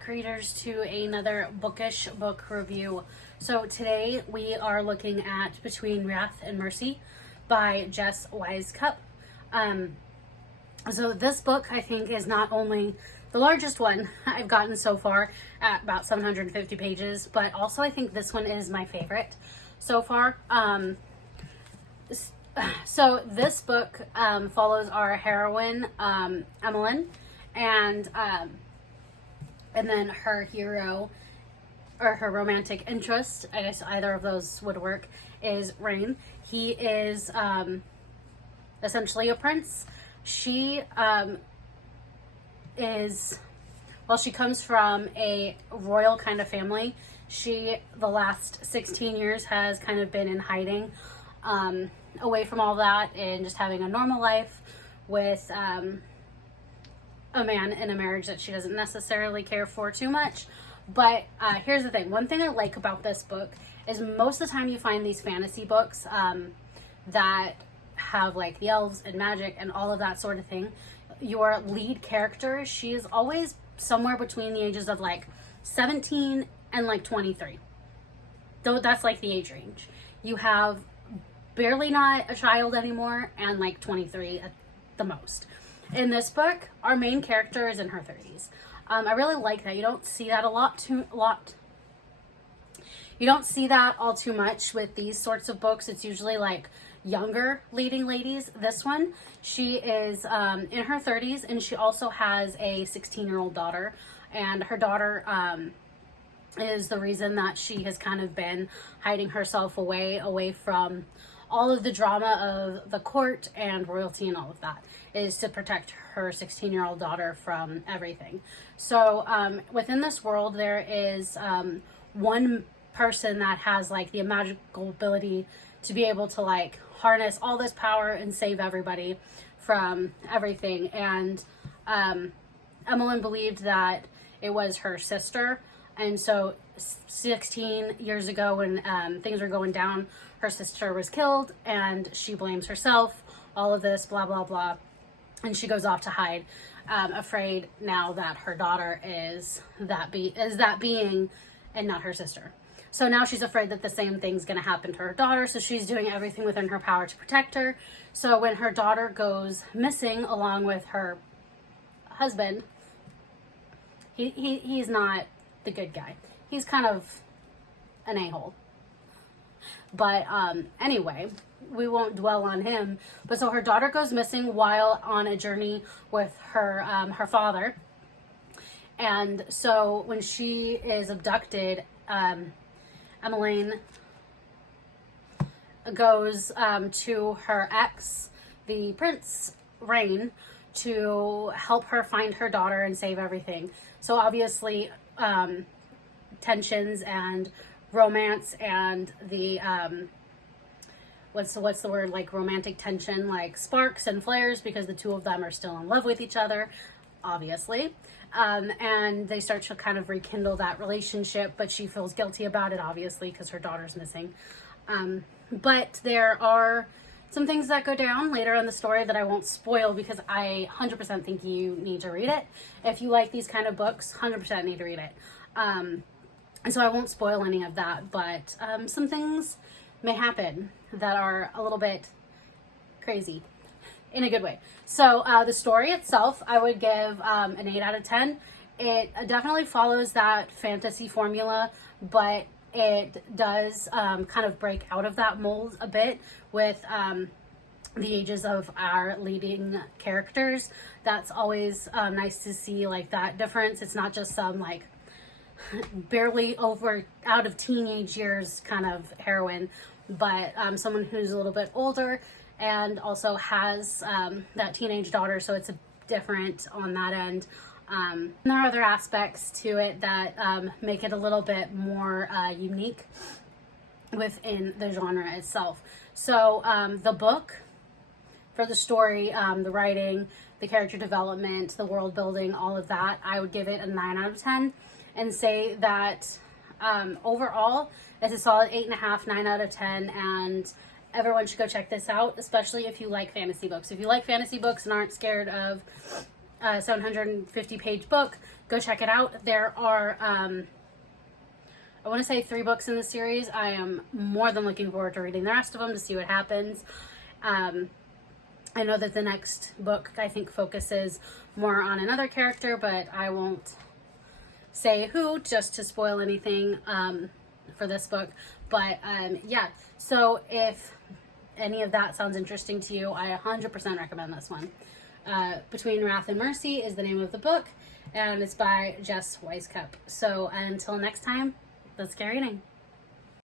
back, readers, to another Bookish book review. So today we are looking at Between Wrath and Mercy by Jess Wisecup. So this book, I think, is not only the largest one I've gotten so far at about 750 pages, but also I think this one is my favorite so far. So this book follows our heroine, Emmeline, and then her hero, or her romantic interest, I guess either of those would work, is Rain. He is essentially a prince. She she comes from a royal kind of family. She, the last 16 years, has kind of been in hiding, away from all that, and just having a normal life with a man in a marriage that she doesn't necessarily care for too much. But here's the thing. One thing I like about this book is most of the time you find these fantasy books that have like the elves and magic and all of that sort of thing. Your lead character, she is always somewhere between the ages of like 17 and like 23. Though that's like the age range. You have barely not a child anymore and like 23 at the most. In this book, our main character is in her 30s. I really like that. You don't see that You don't see that all too much with these sorts of books. It's usually like younger leading ladies. This one, she is in her 30s, and she also has a 16-year-old daughter. And her daughter is the reason that she has kind of been hiding herself away from all of the drama of the court and royalty and all of that, is to protect her 16-year-old daughter from everything. So within this world, there is one person that has like the magical ability to be able to like harness all this power and save everybody from everything. And Emmeline believed that it was her sister. And so 16 years ago, when things were going down, her sister was killed, and she blames herself, all of this, blah, blah, blah. And she goes off to hide, afraid now that her daughter is that being and not her sister. So now she's afraid that the same thing's going to happen to her daughter, so she's doing everything within her power to protect her. So when her daughter goes missing along with her husband, he's not the good guy. He's kind of an a-hole. But anyway, we won't dwell on him. But so her daughter goes missing while on a journey with her her father. And so when she is abducted, Emmeline goes to her ex, the Prince Rain, to help her find her daughter and save everything. So obviously, tensions and romance and the what's the word, like romantic tension, like sparks and flares, because the two of them are still in love with each other, obviously. And they start to kind of rekindle that relationship, but she feels guilty about it, obviously, because her daughter's missing. But there are some things that go down later in the story that I won't spoil, because I 100% think you need to read it. If you like these kind of books, 100% need to read it. And so I won't spoil any of that, but some things may happen that are a little bit crazy in a good way. So the story itself, I would give an 8 out of 10. It definitely follows that fantasy formula, but it does kind of break out of that mold a bit with the ages of our leading characters. That's always nice to see, like, that difference. It's not just some like barely out of teenage years kind of heroine, but someone who's a little bit older and also has that teenage daughter, so it's different on that end. And there are other aspects to it that make it a little bit more unique within the genre itself. So the book, for the story, the writing, the character development, the world building, all of that, I would give it a 9 out of 10. And say that overall it's a solid 8.5, 9 out of 10, and everyone should go check this out, especially if you like fantasy books. If you like fantasy books and aren't scared of 750 page book. Go check it out. There are, I want to say 3 books in the series. I am more than looking forward to reading the rest of them to see what happens. I know that the next book, I think, focuses more on another character, but I won't say who just to spoil anything for this book. But yeah, so if any of that sounds interesting to you, I 100% recommend this one. Between Wrath and Mercy is the name of the book, and it's by Jess Wisecup. So until next time, let's get reading.